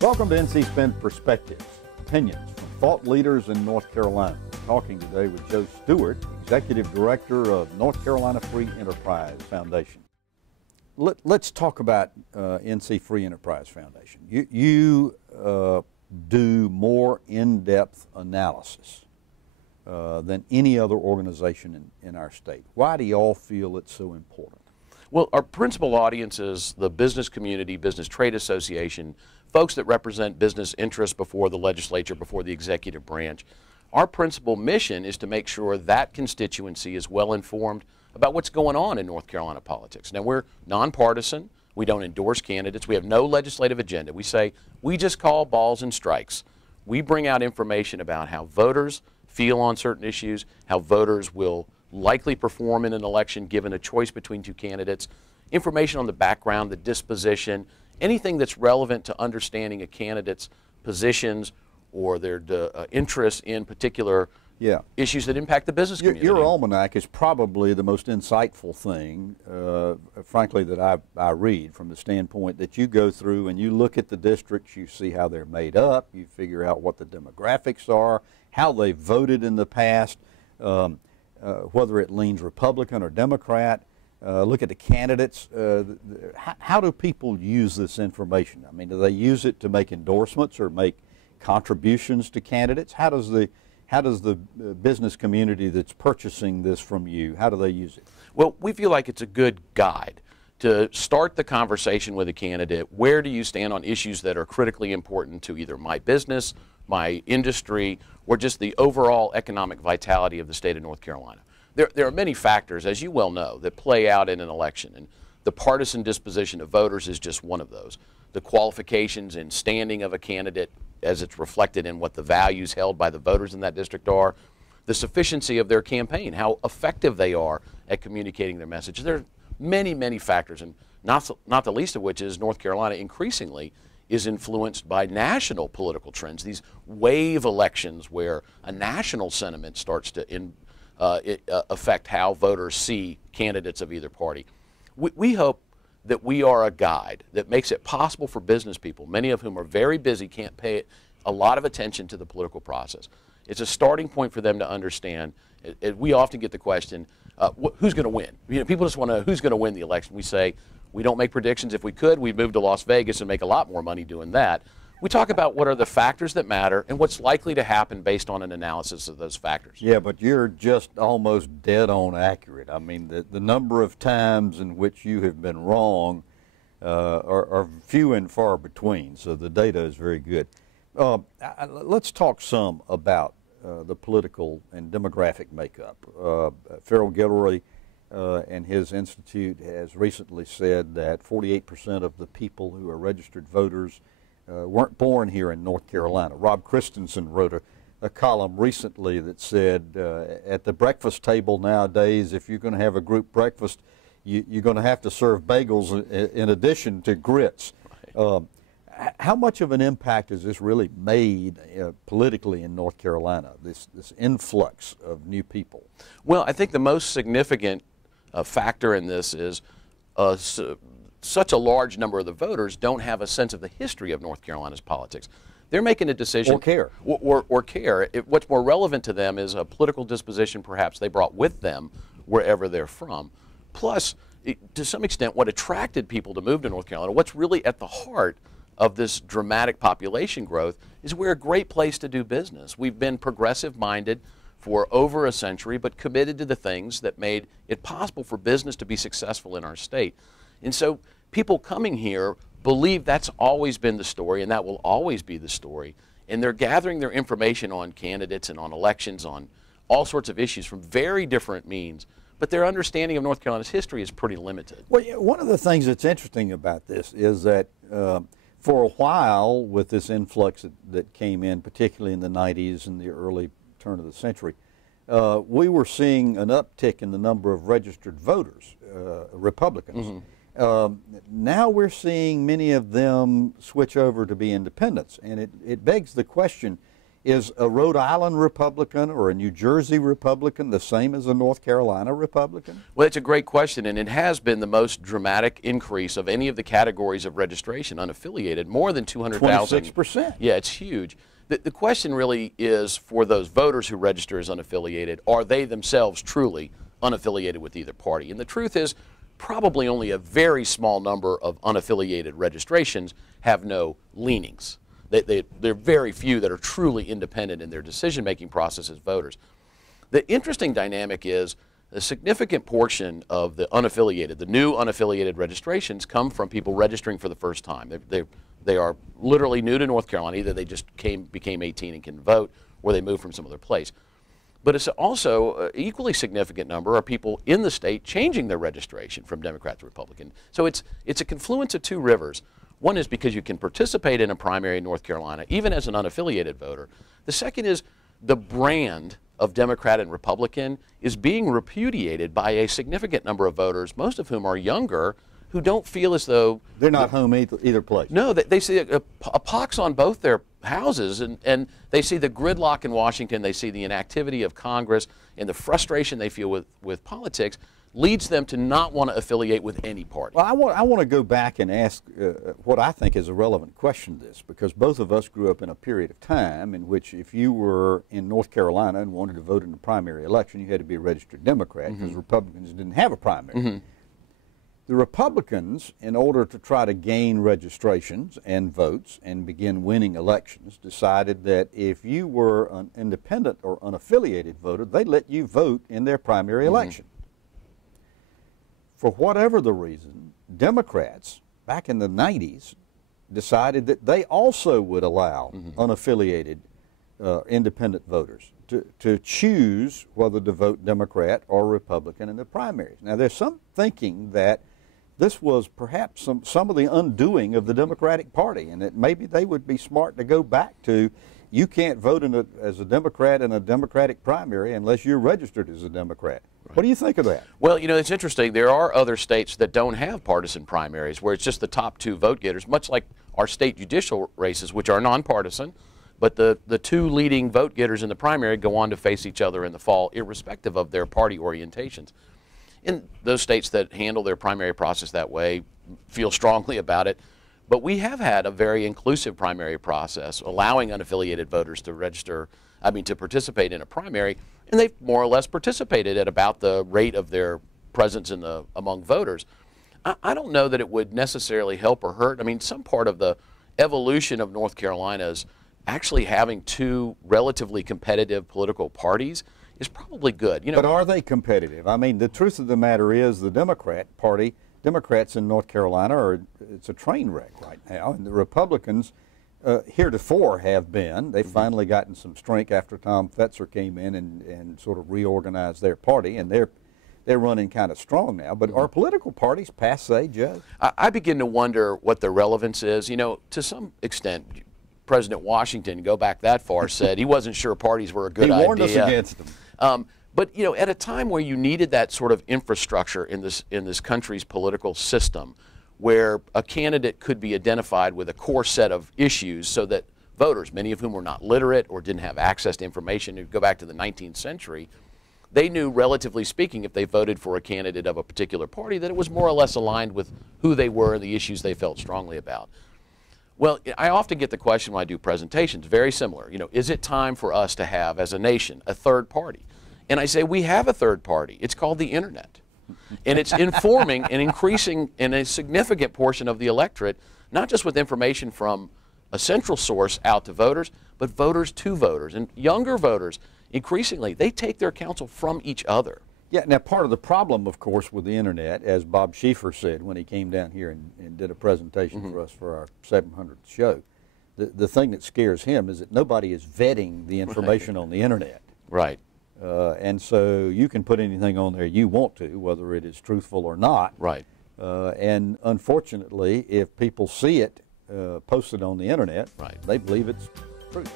Welcome to NC Spin Perspectives, opinions from thought leaders in North Carolina. We're talking today with Joe Stewart, Executive Director of North Carolina Free Enterprise Foundation. Let's talk about NC Free Enterprise Foundation. You do more in-depth analysis than any other organization in our state. Why do you all feel it's so important? Well, our principal audience is the business community, business trade association, folks that represent business interests before the legislature, before the executive branch. Our principal mission is to make sure that constituency is well informed about what's going on in North Carolina politics. Now, we're nonpartisan. We don't endorse candidates. We have no legislative agenda. We say we just call balls and strikes. We bring out information about how voters feel on certain issues, how voters will likely perform in an election given a choice between two candidates, information on the background, the disposition, anything that's relevant to understanding a candidate's positions or their interests in particular issues that impact the business community. Your almanac is probably the most insightful thing, frankly, that I read, from the standpoint that you go through and you look at the districts, you see how they're made up, you figure out what the demographics are, how they voted in the past, whether it leans Republican or Democrat. Look at the candidates. How do people use this information? I mean, do they use it to make endorsements or make contributions to candidates? How does the business community that's purchasing this from you, how do they use it? Well, we feel like it's a good guide to start the conversation with a candidate. Where do you stand on issues that are critically important to either my business, my industry, or just the overall economic vitality of the state of North Carolina? There are many factors, as you well know, that play out in an election, and the partisan disposition of voters is just one of those. The qualifications and standing of a candidate as it's reflected in what the values held by the voters in that district are, the sufficiency of their campaign, how effective they are at communicating their message. There are many, many factors, and not the least of which is North Carolina increasingly is influenced by national political trends, these wave elections where a national sentiment starts to affect how voters see candidates of either party. We hope that we are a guide that makes it possible for business people, many of whom are very busy, can't pay a lot of attention to the political process. It's a starting point for them to understand. We often get the question, who's going to win? You know, people just want to know who's going to win the election. We say, we don't make predictions. If we could, we'd move to Las Vegas and make a lot more money doing that. We talk about what are the factors that matter and what's likely to happen based on an analysis of those factors. Yeah, but you're just almost dead on accurate. I mean, the number of times in which you have been wrong are few and far between, so the data is very good. Let's talk some about the political and demographic makeup. Farrell Gilroy and his institute has recently said that 48% of the people who are registered voters weren't born here in North Carolina. Rob Christensen wrote a column recently that said at the breakfast table nowadays, if you're going to have a group breakfast, you're going to have to serve bagels in addition to grits. Right. How much of an impact has this really made politically in North Carolina, this influx of new people? Well, I think the most significant factor in this is such a large number of the voters don't have a sense of the history of North Carolina's politics. They're making a decision. Or care. Or care. What's more relevant to them is a political disposition perhaps they brought with them wherever they're from. Plus, to some extent, what attracted people to move to North Carolina, what's really at the heart of this dramatic population growth is we're a great place to do business. We've been progressive-minded for over a century, but committed to the things that made it possible for business to be successful in our state. And so people coming here believe that's always been the story and that will always be the story. And they're gathering their information on candidates and on elections, on all sorts of issues from very different means. But their understanding of North Carolina's history is pretty limited. Well, one of the things that's interesting about this is that for a while with this influx that came in, particularly in the 90s and the early turn of the century, we were seeing an uptick in the number of registered voters, Republicans. Mm-hmm. Now we're seeing many of them switch over to be independents, and it begs the question, Is a Rhode Island Republican or a New Jersey Republican the same as a North Carolina Republican? Well, it's a great question, and it has been the most dramatic increase of any of the categories of registration, unaffiliated, more than 200,000. 26%. Yeah, it's huge. The question really is for those voters who register as unaffiliated, are they themselves truly unaffiliated with either party? And the truth is, probably only a very small number of unaffiliated registrations have no leanings. There are very few that are truly independent in their decision-making process as voters. The interesting dynamic is a significant portion of the unaffiliated, the new unaffiliated registrations come from people registering for the first time. They are literally new to North Carolina. Either they just became 18 and can vote, or they moved from some other place. But it's also an equally significant number are people in the state changing their registration from Democrat to Republican. So it's a confluence of two rivers. One is because you can participate in a primary in North Carolina, even as an unaffiliated voter. The second is the brand of Democrat and Republican is being repudiated by a significant number of voters, most of whom are younger, who don't feel as though they're not home either place. No, they see a pox on both their houses, and they see the gridlock in Washington, they see the inactivity of Congress, and the frustration they feel with politics leads them to not want to affiliate with any party. Well, I want to go back and ask what I think is a relevant question to this, because both of us grew up in a period of time in which if you were in North Carolina and wanted to vote in the primary election, you had to be a registered Democrat because Republicans didn't have a primary. The Republicans, in order to try to gain registrations and votes and begin winning elections, decided that if you were an independent or unaffiliated voter, they'd let you vote in their primary election. For whatever the reason, Democrats back in the 90s decided that they also would allow unaffiliated independent voters to choose whether to vote Democrat or Republican in the primaries. Now, there's some thinking that this was perhaps some of the undoing of the Democratic Party, and that maybe they would be smart to go back to, you can't vote as a Democrat in a Democratic primary unless you're registered as a Democrat. Right. What do you think of that? Well, you know, it's interesting. There are other states that don't have partisan primaries where it's just the top two vote getters, much like our state judicial races, which are nonpartisan, but the two leading vote getters in the primary go on to face each other in the fall, irrespective of their party orientations. In those states that handle their primary process that way feel strongly about it. But we have had a very inclusive primary process, allowing unaffiliated voters to to participate in a primary, and they've more or less participated at about the rate of their presence among voters. I don't know that it would necessarily help or hurt. I mean, some part of the evolution of North Carolina's actually having two relatively competitive political parties is probably good. You know, but are they competitive? I mean, the truth of the matter is the Democrats in North Carolina it's a train wreck right now, and the Republicans heretofore have been. They've finally gotten some strength after Tom Fetzer came in and sort of reorganized their party, and they're running kind of strong now. But are political parties passé, Joe? I begin to wonder what the relevance is. You know, to some extent, President Washington, go back that far, said he wasn't sure parties were a good idea. He warned us against them. But you know, at a time where you needed that sort of infrastructure in this country's political system, where a candidate could be identified with a core set of issues, so that voters, many of whom were not literate or didn't have access to information, to go back to the 19th century, they knew, relatively speaking, if they voted for a candidate of a particular party, that it was more or less aligned with who they were and the issues they felt strongly about. Well, I often get the question when I do presentations, very similar. You know, is it time for us to have, as a nation, a third party? And I say, we have a third party. It's called the Internet. And it's informing and increasing in a significant portion of the electorate, not just with information from a central source out to voters, but voters to voters. And younger voters, increasingly, they take their counsel from each other. Yeah, now part of the problem, of course, with the Internet, as Bob Schieffer said when he came down here and did a presentation for us for our 700th show, the thing that scares him is that nobody is vetting the information on the Internet. Right. And so you can put anything on there you want to, whether it is truthful or not. Right. And unfortunately, if people see it posted on the Internet, they believe it's truth.